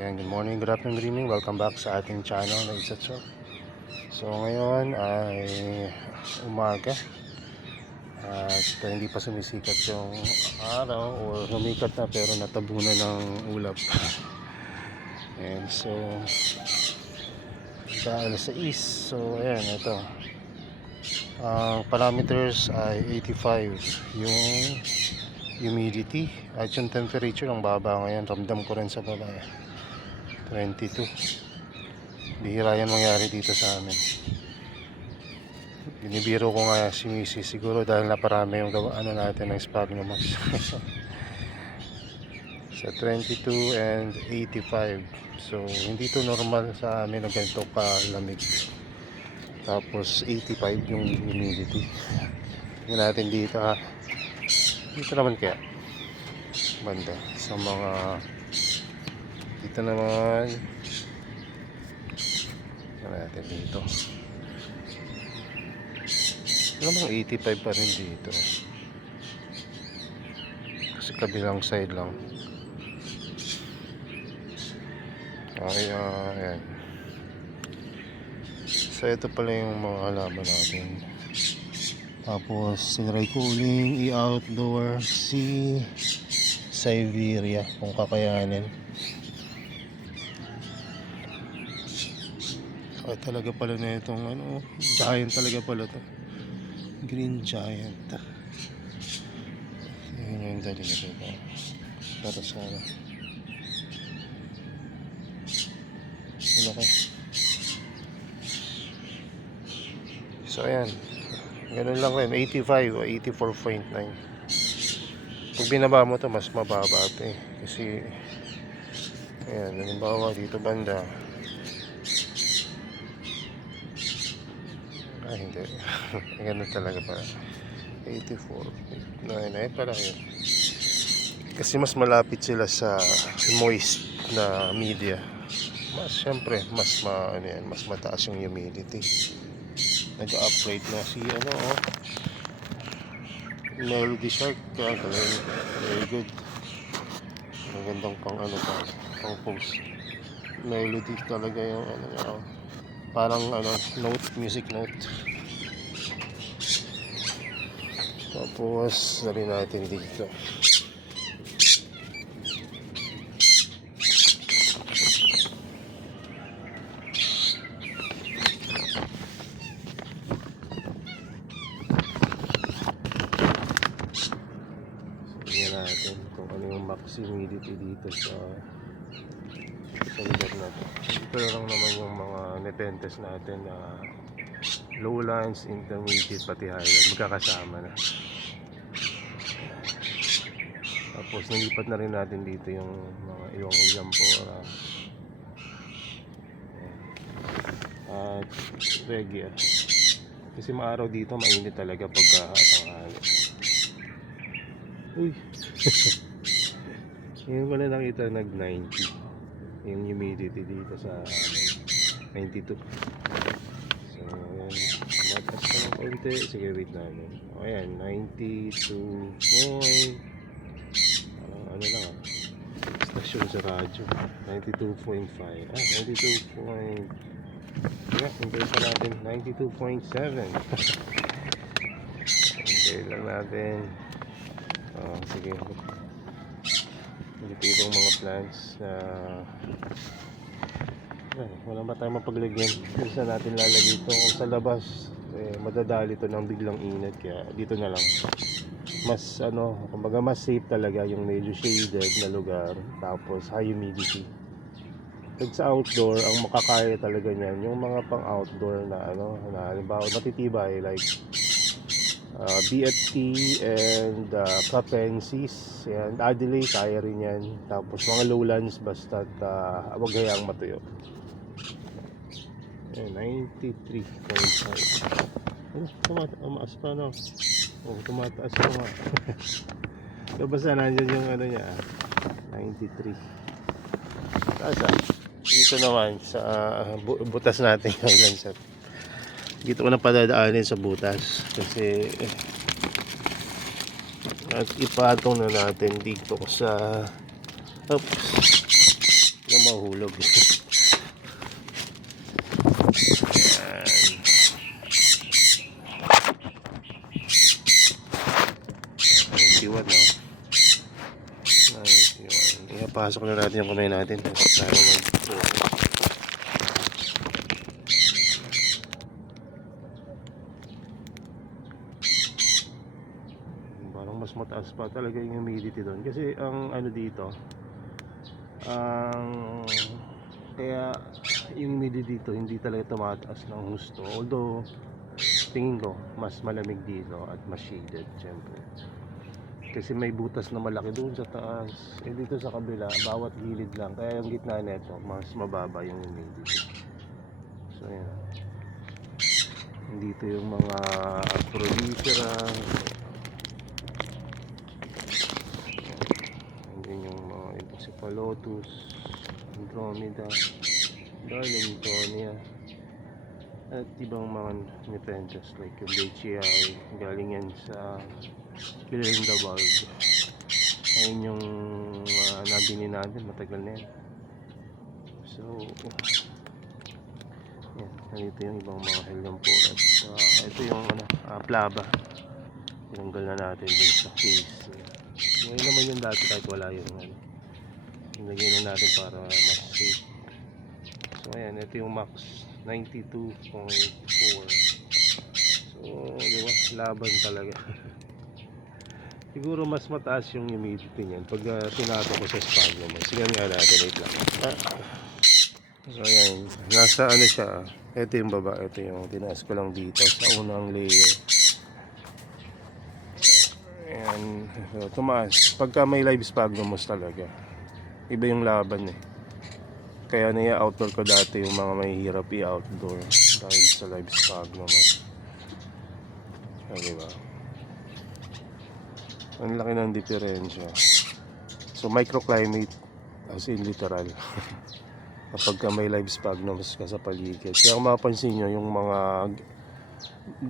Ayan, good morning, good afternoon, good evening. Welcome back sa ating channel na Isatso. So ngayon ay umaga at hindi pa sumisikat yung araw o humikat na pero natabunan ng ulap. And so dahil sa east, so ayan, ito ang parameters ay 85 yung humidity at yung temperature ang baba ngayon. Ramdam ko rin sa baba 22. Bihira yan mangyari dito sa amin. Binibiro ko nga si Missy, siguro dahil naparami yung ano natin ng Sphagnum sa 22 and 85. So hindi to normal sa amin na ganito kalamig. Tapos 85 yung humidity. Tingnan natin dito ha. Dito naman kaya banda sa mga dito naman natin dito namang 85 pa rin dito kasi kabilang side lang. Okay, ayan. So ito pala yung mga halaman natin. Tapos sinry cooling, i-outdoor, si Siberia kung kakayanin. So talaga pala na itong ano, giant talaga pala to. Green giant. Yun yung dali nito para sa laki. So ayan, ganun lang rin, 85 o 84.9. pag binaba mo to mas mababa ito kasi ayan, halimbawa dito banda hindi ganun talaga pala 84.9 ay pala yun kasi mas malapit sila sa moist na media. Mas syempre mas mas mataas yung humidity. Nag-upgrade na si Melody Shark. Galing, very good. Magandang pang post. Melody talaga yung parang note, music note. Tapos dali natin dito. Natin kung ano yung max humidity dito sa lugar natin. Pero lang naman yung mga netentes natin na lowlands, intermediate, pati highland magkakasama na. Tapos nilipat na rin natin dito yung mga iwang ulyambora at regia kasi maaraw dito, mainit talaga pagka tanghali. Uy yun pala nakita nag 90 yung humidity dito sa 92. So ayan, matas pa ng konti. Sige, wait namin. Ayan, 92 point ano lang stasyon sa radyo 92.5 92 point hintay pa natin 92.7 hintay lang natin. Sige, dito yung mga plants na wala ba tayong mapaglagyan. Saan natin lalagay ito? Kung sa labas madadali ito ng biglang init, kaya dito na lang. Mas kumbaga mas safe talaga yung medyo shaded na lugar, tapos high humidity. Pag sa outdoor, ang makakaya talaga niyan yung mga pang outdoor na na halimbawa matitibay like BFT and Capensis and Adelaide, kaya rin yan. Tapos mga lowlands basta wag hayang matuyo. 93.5 tumaas pa tumataas pa nga. So basta nandiyan yung niya 93. Sasa dito naman sa butas natin yung landsat. Dito ko na padadaanin sa butas kasi at ipatong na natin dito sa yung mahuhulog. Ayan. 91, no? 91. Ipasok na natin yung kamay natin. Tapos tayo mag-focus. Parang mas mataas pa talaga yung humidity doon. Kasi ang ano dito, ang kaya yung humidity dito hindi talaga tumataas ng husto. Although tingin ko mas malamig dito at mas shaded syempre. Kasi may butas na malaki doon sa taas. Eh dito sa kabila, bawat gilid lang. Kaya yung gitna nito, mas mababa yung humidity. So yan. Dito yung mga prolifera. Andyan yung mga Ipsipalotus, Andromeda, Darlingtonia, at ibang mga nepenthes like yung Lechiae, galing yan sa Grindelwald. Ayun yung nabili natin, matagal na yan. So yan, nandito yung ibang mga Helianthus. Ito yung plaba, tinanggal na natin dun sa case. Ngayon naman yung dati kahit wala yung nilagay na natin para mas safe. So ayan, ito yung max 92.4. So diba, laban talaga. Siguro mas mataas yung humidity niyan pag tinato ko sa sphagnum. Sige nga natin, wait lang. So ayan, nasa ano siya. Ito yung baba, ito yung tinaas ko lang dito sa unang layer. Ayan, so, tumaas. Pagka may live sphagnum talaga, iba yung laban eh. Kaya outdoor ko dati yung mga mahihirap i-outdoor dahil sa live sphagnum. Diba? Ang laki ng diferensya. So microclimate as in literal. Kapag may live sphagnums ka sa paligid. Kaya kung mapapansin nyo yung mga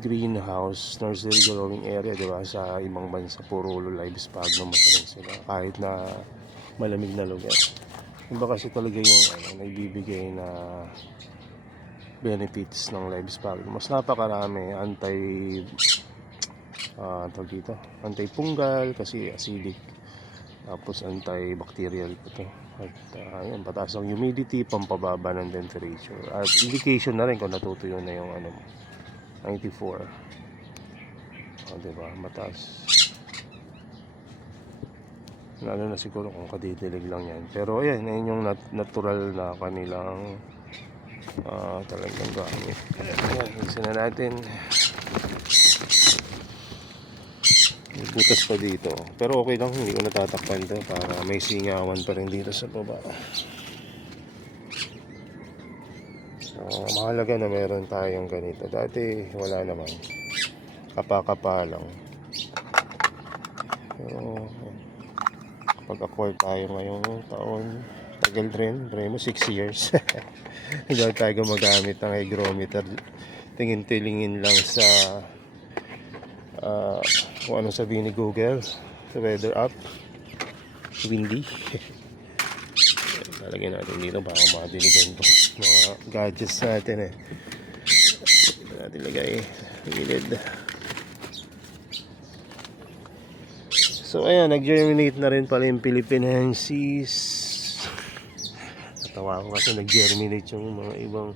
greenhouse, nursery growing area, diba? Sa ibang bansa, puro live sphagnums rin sila. Kahit na malamig na lugar. Iba kasi talaga yung naibibigay na benefits ng live sphagnum. Mas napakarami, anti-fungal kasi acidic. Tapos antibacterial pa to. At ayun, pataas ang humidity, pampababa ng temperature. At indication na rin kung natutuyo na yung 94. Diba? Mataas. Lalo na siguro kung kadidilig lang yan. Pero ayan, ayun yung natural na kanilang talagang gamit. Ayan, isa na natin. May butas pa dito. Pero okay lang, hindi ko natatakpan to para may singawan pa rin dito sa baba. So, mahalaga na meron tayong ganito. Dati wala naman. Kapa-kapa lang. So, pag-acquire tayo ngayong taon, tagal rin, 6 years. Hindi tayo gumagamit ng hygrometer. Tingin-tilingin lang sa kung anong sabihin ni Google, sa weather app, windy. Lalagyan natin dito baka madiligan itong mga gadgets natin Dito natin lagay gilid. So ayan, nag-germinate na rin pala yung Philippinensis. Natawa ko kasi nag-germinate yung mga ibang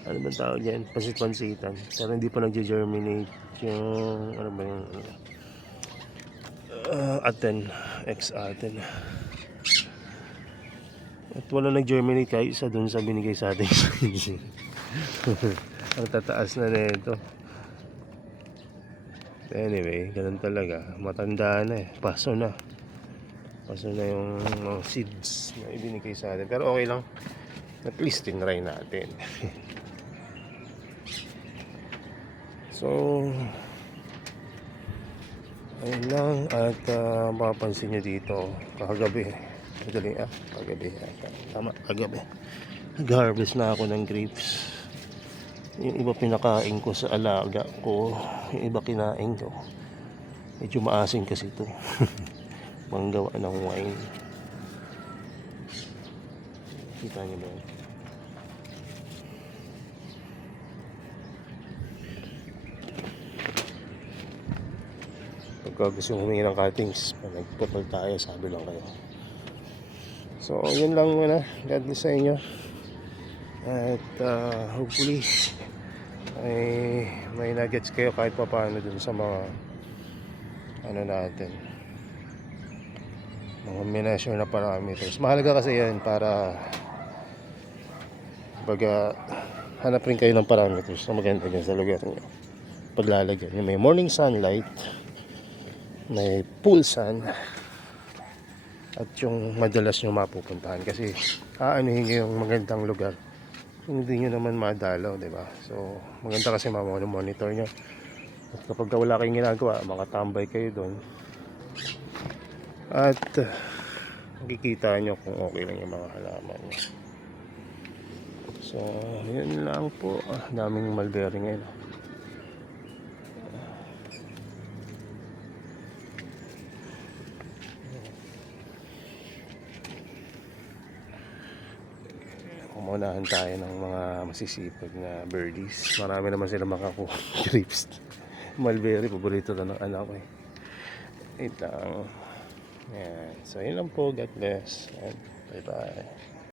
ano bang tawag yan? Pansit-pansitan. Pero hindi pa nag-germinate yung ano ba yung aten, ex-aten. At wala nag-germinate kahit isa dun sa binigay sa atin. Ang tataas na nito. Anyway, ganun talaga. Matanda na Paso na yung mga seeds na ibinigay sa atin. Pero okay lang. At least tinry natin. So ayun lang. At mapapansin nyo dito kagabi nag-harvest na ako ng grapes. Yung iba pinakain ko sa alaga ko, yung iba kinain ko. Medyo maasin kasi ito. Manggawa ng wine. Kita niyo ba yun? Pagka gusto humingi ng cuttings, nagputol tayo, sabi lang kayo. So, yun lang muna. God bless sa inyo. At hopefully, ay may nuggets kayo kahit pa paano dun sa mga ano natin, mga measure na parameters. Mahalaga kasi yan para baga hanap rin kayo ng parameters na maganda dyan sa lugar nyo paglalagyan. Yung may morning sunlight, may pool sun, at yung madalas nyo mapupuntahan kasi aanuhin nyo yung magandang lugar, hindi nyo naman madalaw, diba? So maganda kasi monitor nyo, at kapag wala kayong ginagawa, makatambay kayo doon at makikita nyo kung okay lang yung mga halaman nyo. So yun lang po. Daming mulberry ngayon. Umunahan tayo ng mga masisipag na birdies. Marami naman sila makakuha grapes. Mulberry, paborito na ng anak ko eh. Wait lang. Yan. So yun lang po. God bless. And bye bye.